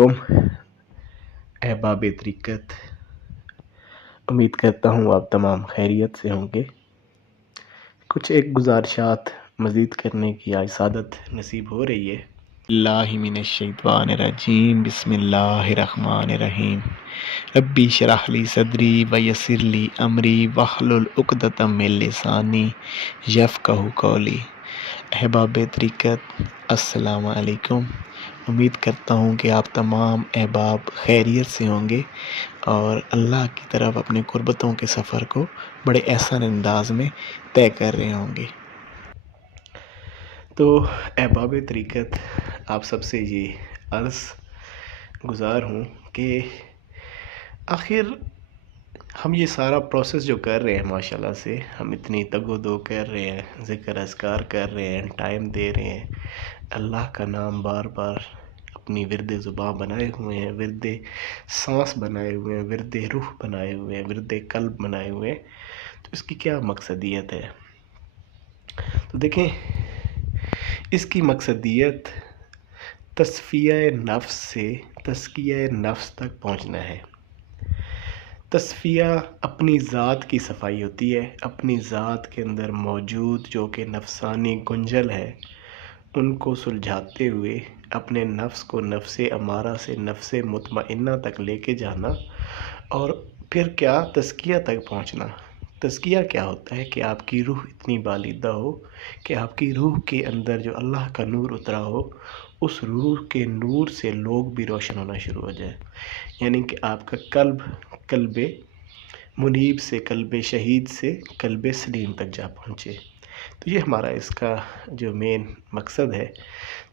अलैकुम अहबाब तरीक़त। उम्मीद करता हूँ आप तमाम खैरियत से होंगे। कुछ एक गुज़ारिशात मज़ीद करने की आज सादत नसीब हो रही है। बिस्मिल्लाहिर्रहमानिर्रहीम बिस्मिल्लाहिर्रहमानिर्रहीम रब्बी शरह ली सदरी व यस्सिर ली अमरी वहलुल उक़दतम मिन लिसानी यफ़क़हू क़ौली। अहबाब तरीक़त अस्सलाम वालेकुम। उम्मीद करता हूँ कि आप तमाम अहबाब खैरियत से होंगे और अल्लाह की तरफ अपनी कुर्बतों के सफ़र को बड़े एहसान अंदाज में तय कर रहे होंगे। तो अहबाब तरीक़त आप सबसे ये अर्ज़ गुज़ार हूँ कि आखिर हम ये सारा प्रोसेस जो कर रहे हैं, माशाल्लाह से हम इतनी तगो-दो कर रहे हैं, ज़िक्र अज़कार कर रहे हैं, टाइम दे रहे हैं, अल्लाह का नाम बार बार अपनी विरद ज़ुबान बनाए हुए हैं, विरद सांस बनाए हुए हैं, विरद रूह बनाए हुए हैं, विरद कल्ब बनाए हुए हैं। तो इसकी क्या मकसदियत है? तो देखें, इसकी मकसदियत तस्फ़िया नफ्स से तज़किया नफ्स तक पहुँचना है। तस्फ़िया अपनी ज़ात की सफाई होती है, अपनी ज़ात के अंदर मौजूद जो कि नफसानी गुंजल है उनको सुलझाते हुए अपने नफ्स को नफ्स अमारा से नफ्स मुतमइन्ना तक लेके जाना। और फिर क्या, तज़किया तक पहुंचना। तज़किया क्या होता है कि आपकी रूह इतनी बालिदा हो कि आपकी रूह के अंदर जो अल्लाह का नूर उतरा हो, उस रूह के नूर से लोग भी रोशन होना शुरू हो जाए। यानी कि आपका कल्ब मुनीब से, कल्ब शहीद से कल्ब सलीम तक जा पहुँचे। तो ये हमारा इसका जो मेन मकसद है।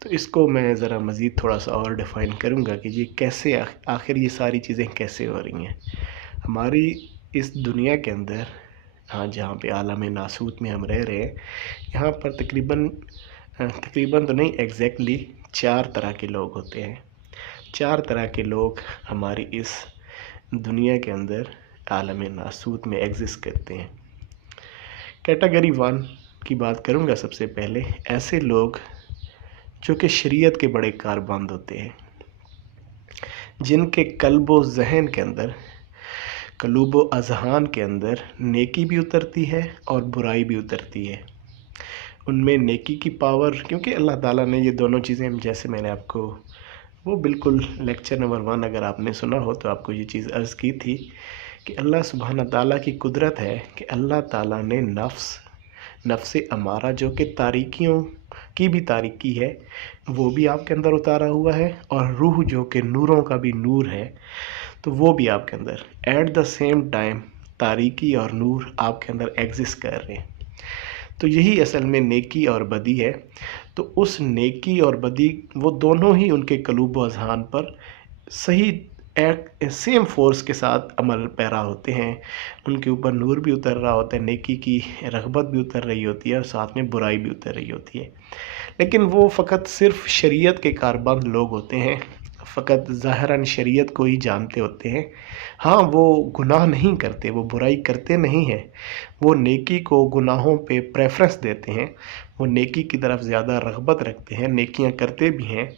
तो इसको मैं ज़रा मज़ीद थोड़ा सा और डिफ़ाइन करूँगा कि ये कैसे आखिर ये सारी चीज़ें कैसे हो रही हैं हमारी इस दुनिया के अंदर। हाँ, जहाँ पे आलम नासूत में हम रह रहे हैं, यहाँ पर तकरीबन तो नहीं, एग्जैक्टली 4 तरह के लोग होते हैं। 4 तरह के लोग हमारी इस दुनिया के अंदर आलम नासूत में एग्जिस्ट करते हैं। कैटेगरी 1 की बात करूँगा सबसे पहले। ऐसे लोग जो कि शरीयत के बड़े कारबंद होते हैं, जिनके कल्ब व ज़हन के अंदर, कलूब व अज़हान के अंदर नेकी भी उतरती है और बुराई भी उतरती है। उनमें नेकी की पावर, क्योंकि अल्लाह ताला ने ये दोनों चीज़ें, जैसे मैंने आपको वो बिल्कुल लेक्चर नंबर 1 अगर आपने सुना हो तो आपको ये चीज़ अर्ज़ की थी कि अल्लाह सुब्हान ताला की कुदरत है कि अल्लाह ताला ने नफ्स अमारा जो कि तारीकियों की भी तारीकी है वो भी आपके अंदर उतारा हुआ है, और रूह जो कि नूरों का भी नूर है तो वो भी आपके अंदर एट द सेम टाइम तारीकी और नूर आपके अंदर एग्जिस्ट कर रहे हैं। तो यही असल में नेकी और बदी है। तो उस नेकी और बदी वो दोनों ही उनके कलूब व अज़हान पर सही एट सेम फोर्स के साथ अमल पैरा होते हैं। उनके ऊपर नूर भी उतर रहा होता है, नेकी की रग़बत भी उतर रही होती है और साथ में बुराई भी उतर रही होती है। लेकिन वो फ़कत सिर्फ शरीयत के कारबंद लोग होते हैं, फ़कत ज़ाहिरन शरीयत को ही जानते होते हैं। हाँ, वो गुनाह नहीं करते, वो बुराई करते नहीं हैं, वो नेकी को गुनाहों पे प्रेफरेंस देते हैं, वो नेकी की तरफ ज़्यादा रग़बत रखते हैं, नेकियां करते भी हैं,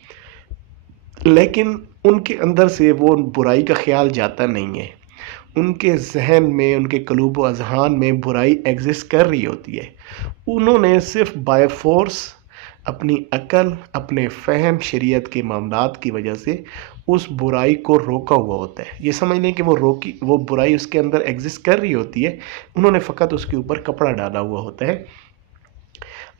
लेकिन उनके अंदर से वो बुराई का ख्याल जाता नहीं है। उनके जहन में, उनके कलूब व अज़हान में बुराई एग्जिस्ट कर रही होती है। उन्होंने सिर्फ बाय फोर्स अपनी अकल, अपने फ़हम, शरीयत के मामलात की वजह से उस बुराई को रोका हुआ होता है। ये समझ लें कि वो बुराई उसके अंदर एग्जिस्ट कर रही होती है, उन्होंने फ़कत उसके ऊपर कपड़ा डाला हुआ होता है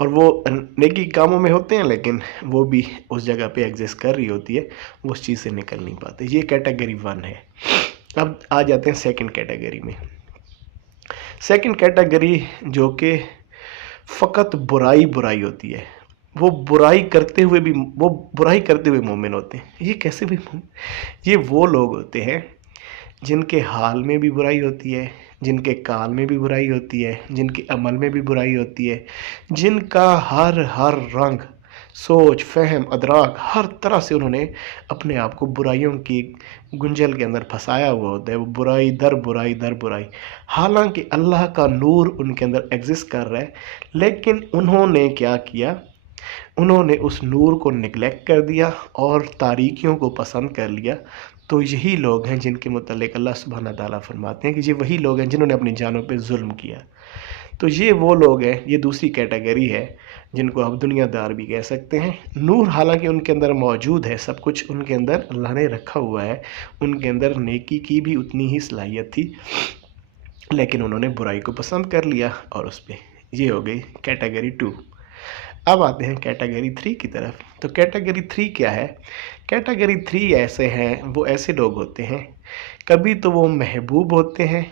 और वो नेकी कामों में होते हैं, लेकिन वो भी उस जगह पे एग्जिस्ट कर रही होती है, वो उस चीज़ से निकल नहीं पाते। ये कैटेगरी 1 है। अब आ जाते हैं सेकंड कैटेगरी में। सेकंड कैटेगरी जो कि फ़कत बुराई होती है, वो बुराई करते हुए मोमिन होते हैं। ये कैसे भी ये वो लोग होते हैं जिनके हाल में भी बुराई होती है, जिनके काल में भी बुराई होती है, जिनके अमल में भी बुराई होती है, जिनका हर रंग, सोच, फ़हम, अदराक, हर तरह से उन्होंने अपने आप को बुराइयों की गुंजल के अंदर फंसाया हुआ होता है। वो बुराई दर बुराई, हालांकि अल्लाह का नूर उनके अंदर एग्जिस्ट कर रहा है, लेकिन उन्होंने क्या किया उन्होंने उस नूर को निगलेक्ट कर दिया और तारीकियों को पसंद कर लिया। तो यही लोग हैं जिनके मुतल्लिक़ अल्लाह सुब्हानहू व तआला फरमाते हैं कि ये वही लोग हैं जिन्होंने अपनी जानों पे ज़ुल्म किया। तो ये वो लोग हैं, ये दूसरी कैटेगरी है जिनको आप दुनियादार भी कह सकते हैं। नूर हालांकि उनके अंदर मौजूद है, सब कुछ उनके अंदर अल्लाह ने रखा हुआ है, उनके अंदर नेकी की भी उतनी ही सलाहियत थी, लेकिन उन्होंने बुराई को पसंद कर लिया और उस पर ये हो गई कैटेगरी 2। अब आते हैं कैटेगरी 3 की तरफ। तो कैटेगरी 3 क्या है? कैटेगरी 3 ऐसे हैं, वो ऐसे लोग होते हैं, कभी तो वो महबूब होते हैं,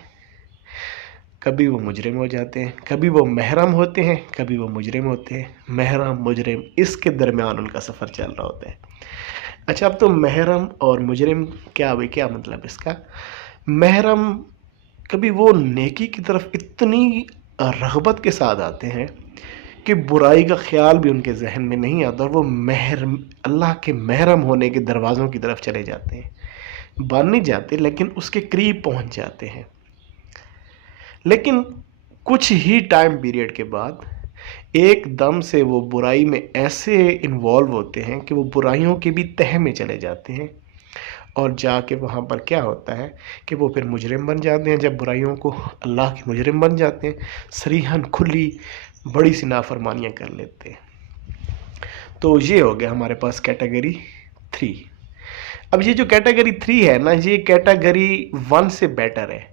कभी वो मुजरिम हो जाते हैं, कभी वो महरम होते हैं, कभी वो मुजरिम होते हैं। महरम मुजरिम इसके दरमियान उनका सफ़र चल रहा होता है। अच्छा, अब तो महरम और मुजरिम क्या मतलब इसका? महरम कभी वो नेकी की तरफ इतनी रग़बत के साथ आते हैं कि बुराई का ख्याल भी उनके जहन में नहीं आता, और वो अल्लाह के महरम होने के दरवाज़ों की तरफ चले जाते हैं। बन नहीं जाते लेकिन उसके करीब पहुंच जाते हैं। लेकिन कुछ ही टाइम पीरियड के बाद एकदम से वो बुराई में ऐसे इन्वॉल्व होते हैं कि वो बुराइयों के भी तह में चले जाते हैं, और जाके वहाँ पर क्या होता है कि वो फिर मुजरिम बन जाते हैं। जब बुराइयों को अल्लाह के मुजरिम बन जाते हैं, सरीहन खुली बड़ी सी नाफरमानियाँ कर लेते हैं। तो ये हो गया हमारे पास कैटेगरी 3। अब ये जो कैटेगरी 3 है ना, ये कैटेगरी 1 से बेटर है।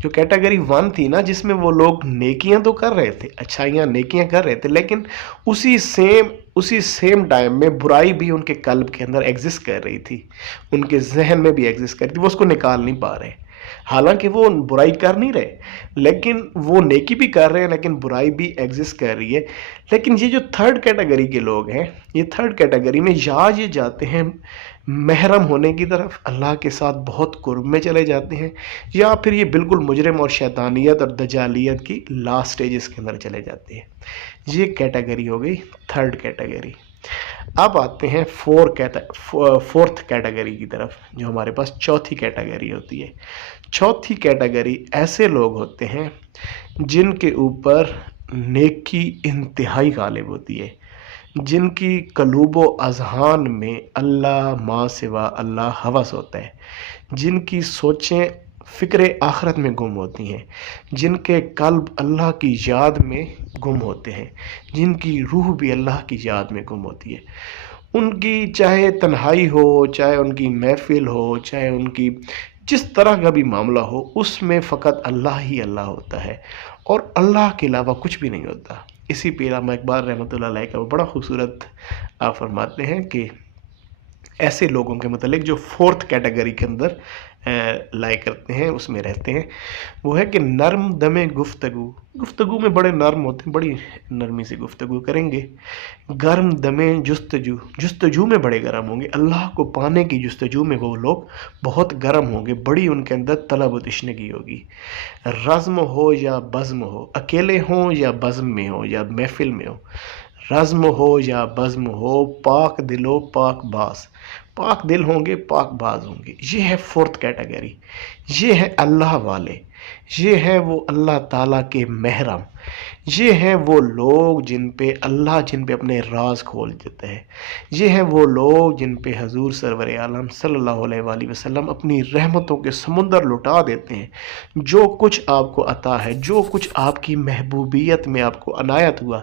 जो कैटेगरी 1 थी ना, जिसमें वो लोग नेकियां तो कर रहे थे, अच्छाइयाँ नेकियां कर रहे थे, लेकिन उसी सेम टाइम में बुराई भी उनके कल्ब के अंदर एग्जिस्ट कर रही थी, उनके जहन में भी एग्जिस्ट कर रही थी, वो उसको निकाल नहीं पा रहे। हालांकि वो बुराई कर नहीं रहे, लेकिन वो नेकी भी कर रहे हैं, लेकिन बुराई भी एग्जिस्ट कर रही है। लेकिन ये जो थर्ड कैटेगरी के लोग हैं, ये थर्ड कैटेगरी में या ये जाते हैं महरम होने की तरफ, अल्लाह के साथ बहुत कुर्ब में चले जाते हैं, या फिर ये बिल्कुल मुजरिम और शैतानियत और दजालियत की लास्ट स्टेजेस के अंदर चले जाते हैं। ये कैटेगरी हो गई थर्ड कैटेगरी। अब आते हैं फोर्थ कैटेगरी की तरफ, जो हमारे पास चौथी कैटेगरी होती है। चौथी कैटेगरी ऐसे लोग होते हैं जिनके ऊपर नेकी इंतहाई गालिब होती है, जिनकी कलूबो अज़हान में अल्लाह माँ सिवा अल्लाह हवस होता है, जिनकी सोचें फ़िक्र आखरत में गुम होती हैं, जिनके कल्ब अल्लाह की याद में गुम होते हैं, जिनकी रूह भी अल्लाह की याद में गुम होती है। उनकी चाहे तन्हाई हो, चाहे उनकी महफिल हो, चाहे उनकी जिस तरह का भी मामला हो, उसमें फ़कत अल्लाह ही अल्लाह होता है और अल्लाह के अलावा कुछ भी नहीं होता। इसी पे अल्लामा इकबाल रहमतुल्लाह अलैह का वो बड़ा खूबसूरत आप फरमाते हैं कि ऐसे लोगों के मतलब जो फोर्थ कैटेगरी के अंदर लाई करते हैं, उसमें रहते हैं, वो है कि नर्म दमे गुफ्तगू में बड़े नर्म होते हैं, बड़ी नरमी से गुफ्तगू करेंगे। गर्म दमे जुस्तजू में बड़े गर्म होंगे, अल्लाह को पाने की जुस्तजू में वो लोग बहुत गर्म होंगे, बड़ी उनके अंदर तलब व तशनगी होगी। रज़्म हो या बज़्म हो, अकेले हों या बज़्म में हो या महफिल में हो, रज़्म हो या बज़्म हो, पाक दिलो पाक बास, पाक दिल होंगे पाक बाज होंगे। ये है फोर्थ कैटेगरी, ये है अल्लाह वाले, ये है वो अल्लाह ताला के महरम, ये हैं वो लोग जिन पे अपने राज खोल देते हैं, ये हैं वो लोग जिन पे हजूर सरवर आलम सल्लल्लाहु अलैहि वसल्लम अपनी रहमतों के समुंदर लुटा देते हैं। जो कुछ आपको अता है, जो कुछ आपकी महबूबियत में आपको अनायत हुआ,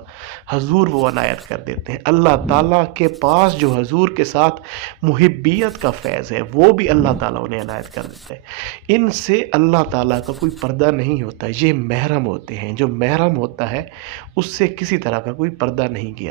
हजूर वो अनायत कर देते हैं। अल्लाह ताला के पास जो हजूर के साथ मुहिब्बियत का फैज़ है, वो भी अल्लाह ताला उन्हें अनायत कर देता है। इनसे अल्लाह ताला का कोई पर्दा नहीं होता, ये महरम होते हैं। जो महरम होता है उससे किसी तरह का कोई पर्दा नहीं किया